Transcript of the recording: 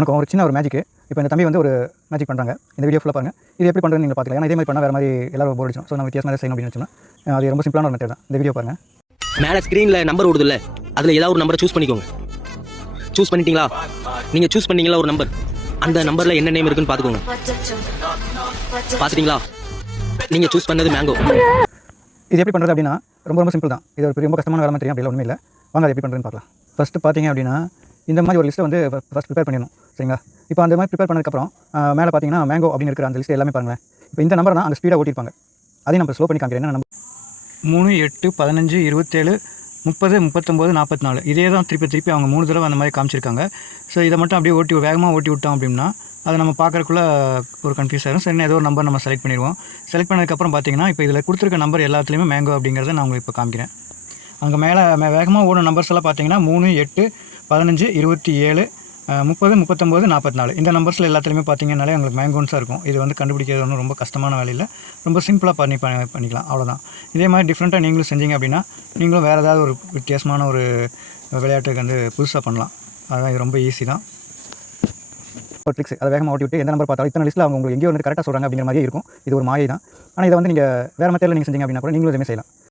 உனக்கு ஒரு சின்ன ஒரு மேஜிக்கு இப்போ இந்த தம்பி வந்து ஒரு மேஜிக் பண்ணுறாங்க. இந்த வீடியோ ஃபுல்லாக பாருங்கள். இது எப்படி பண்ணுறதுன்னு நீங்கள் பார்க்கலாம். ஏன்னா இதே மாதிரி பண்ணால் வேறு மாதிரி எல்லாரும் போர் அடிச்சிடும். ஸோ நம்ம வித்தியாசமாக செய்யணும் அப்படின்னு வச்சோம்னா அது ரொம்ப சிம்பிளான ஒரு மெத்தட் தான். இந்த வீடியோ பாருங்கள். மேலே ஸ்க்ரீனில் நம்பர் ஓடுதுல்ல, அதில் ஏதாவது ஒரு நம்பரை சூஸ் பண்ணிக்கோங்க. சூஸ் பண்ணிட்டீங்களா? நீங்கள் சூஸ் பண்ணீங்களா ஒரு நம்பர், அந்த நம்பரில் என்ன நேம் இருக்குன்னு பார்த்துக்கோங்க. பார்த்துட்டீங்களா? நீங்கள் சூஸ் பண்ணது மேங்கோ. இது எப்படி பண்ணுறது அப்படின்னா ரொம்ப சிம்பிள் தான். இது ஒரு ரொம்ப கஷ்டமான வேலை தெரியும் அப்படிலாம் ஒன்றும் இல்லை. வாங்க அதை எப்படி பண்ணுறதுன்னு பார்க்கலாம். ஃபஸ்ட்டு பார்த்தீங்க அப்படின்னா இந்த மாதிரி ஒரு லிஸ்ட்டை வந்து ஃபஸ்ட் ப்ரிப்பேர் பண்ணிடணும். சரிங்களா? இப்போ அந்த மாதிரி ப்ரிப்பேர் பண்ணதுக்கப்புறம் மேலே பார்த்தீங்கன்னா மேங்கோ அப்படின்னு இருக்கிற அந்த லிஸ்ட் எல்லாமே பாருங்களேன். இப்போ இந்த நம்பர் தான் அந்த ஸ்பீடாக ஓட்டிருப்பாங்க. அதையும் நம்ம ஸ்லோ பண்ணி காமிக்கிறேன். என்ன நம்பர்? 3, 8, 15, 27, 30, 39, 44. இதே தான் திருப்பி அவங்க 3 தடவை அந்த மாதிரி காமிச்சிருக்காங்க. ஸோ இதை மட்டும் அப்படியே வேகமாக ஓட்டி விட்டோம் அப்படின்னா அதை நம்ம பார்க்குறக்குள்ள ஒரு கன்ஃபியூஸ் ஆகிடும். சரி, ஏதோ ஒரு நம்பர் நம்ம செலக்ட் பண்ணிடுவோம். செலக்ட் பண்ணதுக்கப்புறம் பார்த்தீங்கன்னா இப்போ இதில் கொடுத்துருக்க நம்பர் எல்லாத்துலேயுமே மேங்கோ அப்படிங்கிறத நான் உங்களுக்கு இப்போ காமிக்கிறேன். அங்கே மேலே வேகமாக ஓடும் நம்பர்ஸ் எல்லாம் பார்த்தீங்கன்னா 3, 8, 15, 27, 30, 39, 44. இந்த நம்பர்ஸில் எல்லாத்துலேயுமே பார்த்தீங்கன்னாலே உங்களுக்கு மேங்கோன்ஸாக இருக்கும். இது வந்து கண்டுபிடிக்கிறது ஒன்றும் ரொம்ப கஷ்டமான வேலையில், ரொம்ப சிம்பிளாக பண்ணிக்கலாம். அவ்வளோதான். இதே மாதிரி டிஃப்ரெண்ட்டாக நீங்களும் செஞ்சீங்க அப்படின்னா நீங்களும் வேறு ஏதாவது ஒரு வித்தியாசமான ஒரு விளையாட்டுக்கு வந்து புதுசாக பண்ணலாம். அதான் இது ரொம்ப ஈஸி தான். ஒரு ட்ரிக்ஸ், அதை வேகமாக ஓட்டி விட்டு எந்த நம்பர் பார்த்தாலும் இத்தனை லிஸ்ட்டில் அவங்க உங்களுக்கு எங்கேயோ வந்து கரெக்டாக சொல்கிறாங்க அப்படிங்கிற மாதிரி இருக்கும். இது ஒரு மாயை தான். ஆனால் இதை வந்து நீங்கள் வேறு மெத்தடில் நீங்கள் செஞ்சீங்க அப்படின்னா கூட நீங்களும் இதே செய்யலாம்.